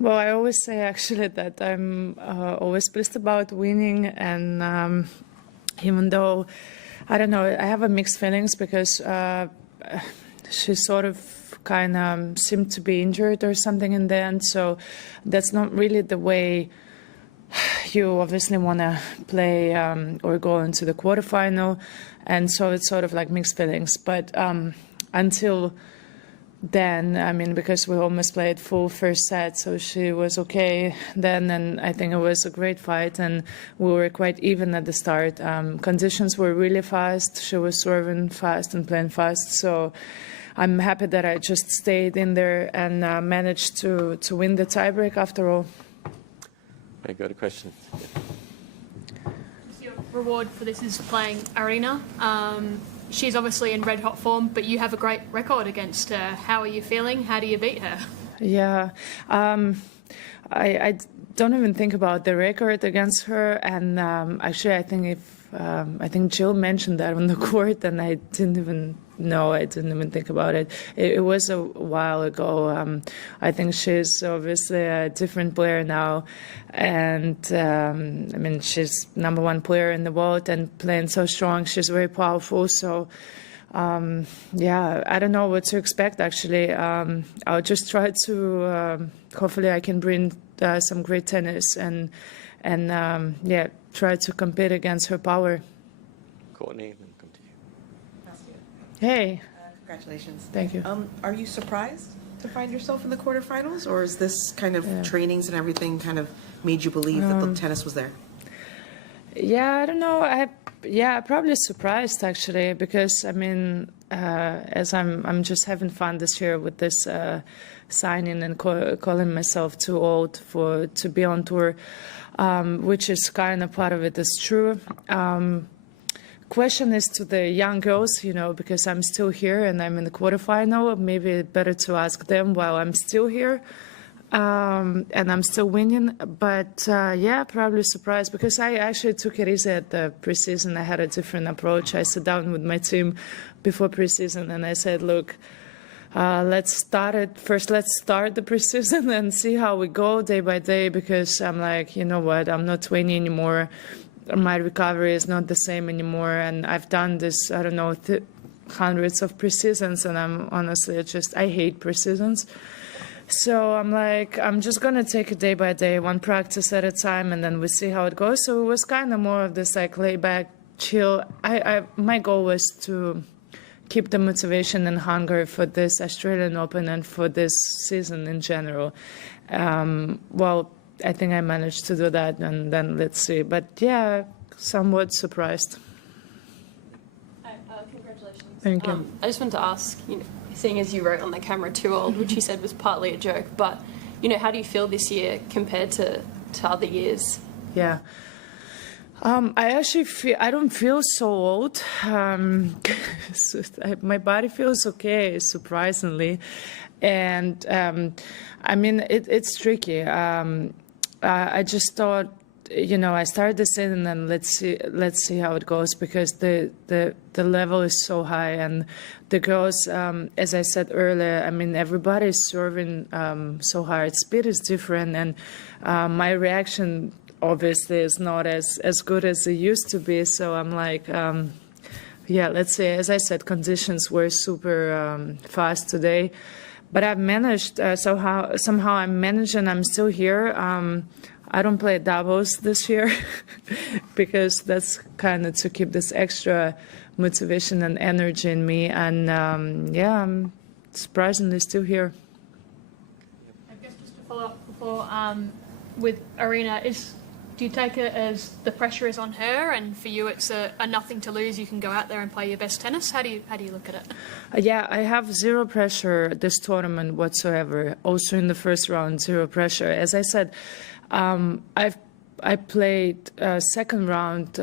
Well, I always say actually that I'm always pleased about winning, and even though, I don't know, I have a mixed feelings because she sort of kind of seemed to be injured or something in the end, so that's not really the way you obviously want to play or go into the quarterfinal, and so it's sort of like mixed feelings. But until then, I mean, because we almost played full first set, so she was okay then, and I think it was a great fight, and we were quite even at the start. Conditions were really fast. She was serving fast and playing fast, so I'm happy that I just stayed in there and managed to win the tiebreak after all. Very good question. Your reward for this is playing Aryna. She's obviously in red-hot form, but you have a great record against her. How are you feeling? How do you beat her? Yeah, I don't even think about the record against her. And actually, I think Jill mentioned that on the court, and I didn't even know. I didn't even think about it. It was a while ago. I think she's obviously a different player now, and I mean, she's #1 player in the world and playing so strong. She's very powerful. So yeah, I don't know what to expect actually. I'll just try to hopefully I can bring some great tennis and yeah, try to compete against her power. Courtney, then come to you. Hey. Congratulations. Thank you. Are you surprised to find yourself in the quarterfinals, or is this kind of trainings and everything kind of made you believe that the tennis was there? Yeah, I don't know. Yeah, probably surprised actually, because I mean, as I'm just having fun this year with this signing and calling myself too old to be on tour, which is kind of part of it is true. Question is to the young girls, you know, because I'm still here and I'm in the quarterfinal. Maybe better to ask them while I'm still here. And I'm still winning, but yeah, probably surprised because I actually took it easy at the preseason. I had a different approach. I sat down with my team before preseason and I said, look, let's start the preseason and see how we go day by day, because I'm like, you know what, I'm not 20 anymore. My recovery is not the same anymore, and I've done this, I don't know, hundreds of preseasons, and I'm honestly I hate preseasons. So I'm like, I'm just going to take it day by day, one practice at a time, and then we see how it goes. So it was kind of more of this like laid back, chill. My goal was to keep the motivation and hunger for this Australian Open and for this season in general. Well, I think I managed to do that, and then let's see. But yeah, somewhat surprised. Hi, congratulations. Thank you. I just wanted to ask, you know, seeing as you wrote on the camera too old, which you said was partly a joke, but you know, how do you feel this year compared to other years? Yeah. I actually I don't feel so old. My body feels okay, surprisingly. And I mean, it's tricky. I just thought, you know, I started the season and let's see how it goes, because the level is so high, and the girls, as I said earlier, I mean, everybody's serving so hard. Speed is different, and my reaction obviously is not as good as it used to be. So I'm like, yeah, let's say, as I said, conditions were super fast today. But I've managed, somehow I'm managing, I'm still here. I don't play doubles this year because that's kind of to keep this extra motivation and energy in me. And yeah, I'm surprisingly still here. I guess just to follow up before, with Aryna, do you take it as the pressure is on her, and for you it's a nothing to lose, you can go out there and play your best tennis? How do you look at it? Yeah, I have zero pressure this tournament whatsoever. Also in the first round, zero pressure. As I said, I played second round.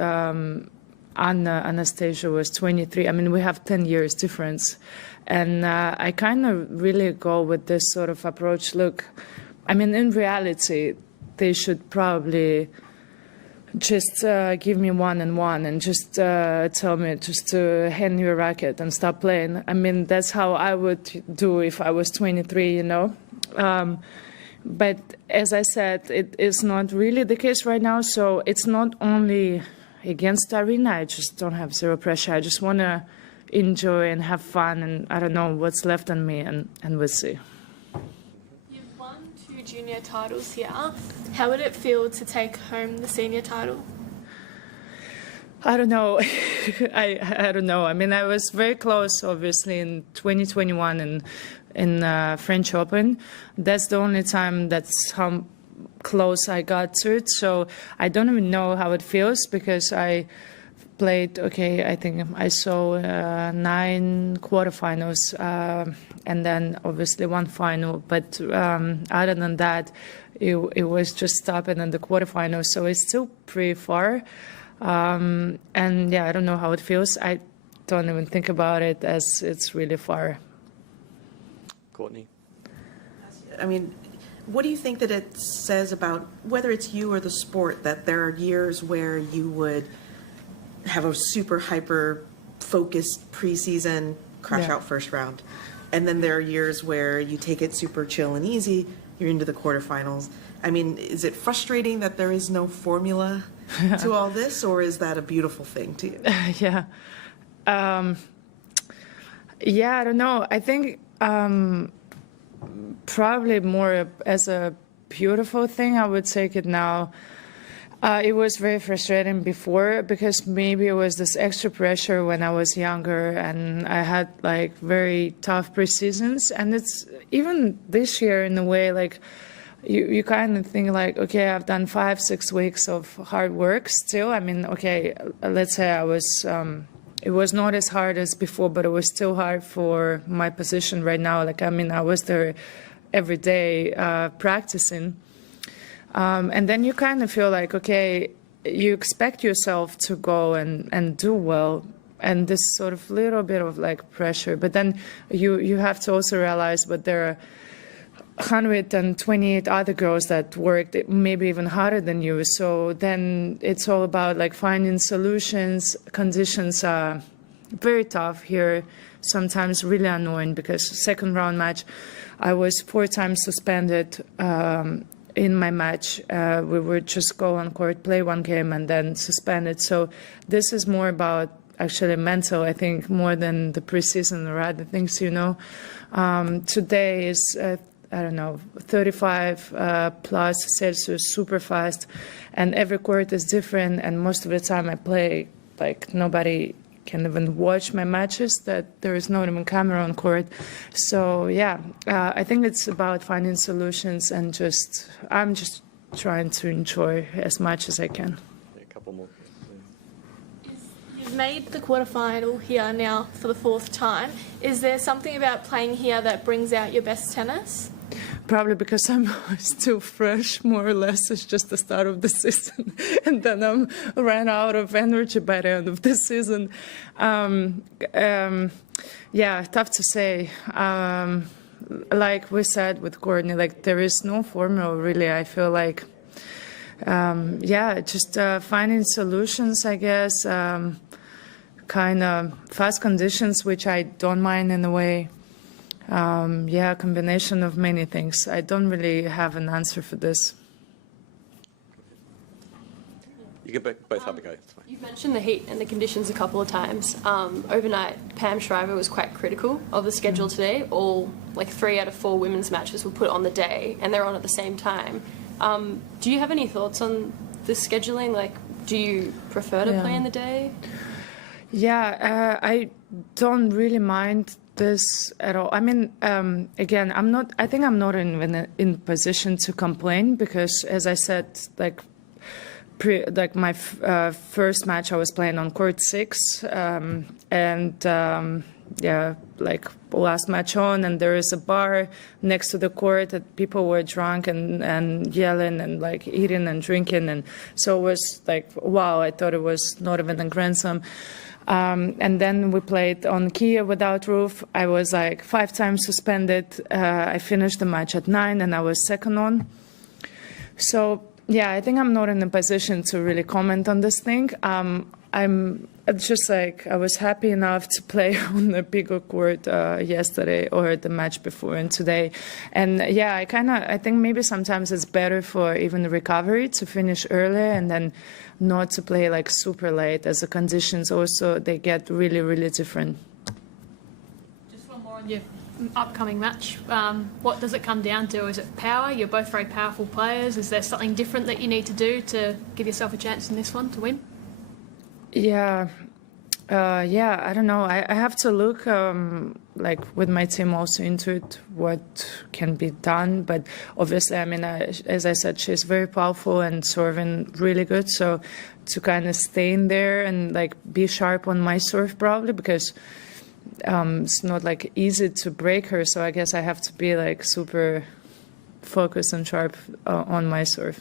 Anastasia was 23. I mean, we have 10 years difference, and I kind of really go with this sort of approach. Look, I mean, in reality, they should probably just give me 1-1 and just tell me just to hand you a racket and stop playing. I mean, that's how I would do if I was 23, you know. But as I said, it is not really the case right now. So it's not only against Aryna. I just don't have zero pressure. I just want to enjoy and have fun, and I don't know what's left on me, and we'll see. You've won 2 junior titles here. How would it feel to take home the senior title? I don't know. I don't know. I mean, I was very close, obviously, in 2021 and in French Open. That's the only time that's how close I got to it. So I don't even know how it feels because I played, I think I saw 9 quarterfinals and then obviously 1 final. But other than that, it was just stopping in the quarterfinals. So it's still pretty far. And yeah, I don't know how it feels. I don't even think about it as it's really far. Courtney? I mean, what do you think that it says about whether it's you or the sport, that there are years where you would have a super hyper focused preseason, crash out first round, and then there are years where you take it super chill and easy, you're into the quarterfinals. I mean, is it frustrating that there is no formula to all this, or is that a beautiful thing to you? Yeah. Yeah, I don't know. I think probably more as a beautiful thing, I would take it now. It was very frustrating before because maybe it was this extra pressure when I was younger and I had like very tough preseasons. And it's even this year in a way, like you kind of think like, okay, I've done 5-6 weeks of hard work still. I mean, okay, let's say I was, it was not as hard as before, but it was still hard for my position right now. Like, I mean, I was there every day practicing. And then you kind of feel like, okay, you expect yourself to go and do well, and this sort of little bit of like pressure. But then you have to also realize, but there are 128 other girls that worked maybe even harder than you. So then it's all about like finding solutions. Conditions are very tough here, sometimes really annoying, because second round match, I was 4 times suspended in my match. We would just go on court, play 1 game, and then suspended. So this is more about actually mental, I think, more than the preseason or other things, you know. Today is, I don't know, 35 plus Celsius, super fast, and every court is different, and most of the time I play like nobody can even watch my matches, that there is not even camera on court. So yeah, I think it's about finding solutions, and I'm just trying to enjoy as much as I can. Yeah, a couple more. You've made the quarterfinal here now for the 4th time. Is there something about playing here that brings out your best tennis? Probably because I'm still fresh, more or less. It's just the start of the season, and then I'm ran out of energy by the end of the season. Yeah, tough to say. Like we said with Courtney, like there is no formula really. I feel like, yeah, just finding solutions, I guess. Kind of fast conditions, which I don't mind in a way. Yeah, a combination of many things. I don't really have an answer for this. You can both have a go. It's fine. You've mentioned the heat and the conditions a couple of times. Overnight, Pam Shriver was quite critical of the schedule today. All, like 3 out of 4 women's matches were put on the day, and they're on at the same time. Do you have any thoughts on the scheduling? Like, do you prefer to play in the day? Yeah, I don't really mind this at all. I mean, again, I think I'm not in position to complain, because as I said, like my first match I was playing on court 6, and yeah, like last match on, and there is a bar next to the court that people were drunk and yelling and like eating and drinking, and so it was like, wow, I thought it was not even a Grand Chelem. And then we played on Kia without roof. I was like 5 times suspended. I finished the match at 9, and I was second on. So yeah, I think I'm not in a position to really comment on this thing. It's just like I was happy enough to play on the bigger court yesterday or the match before and today. And yeah, I think maybe sometimes it's better for even the recovery to finish early and then not to play like super late, as the conditions also, they get really, really different. Just one more on your upcoming match. What does it come down to? Is it power? You're both very powerful players. Is there something different that you need to do to give yourself a chance in this one to win? Yeah, I don't know. I have to look, like with my team also into it, what can be done. But obviously, I mean, as I said, she's very powerful and serving really good. So to kind of stay in there and like be sharp on my serve probably, because it's not like easy to break her. So I guess I have to be like super focused and sharp on my serve.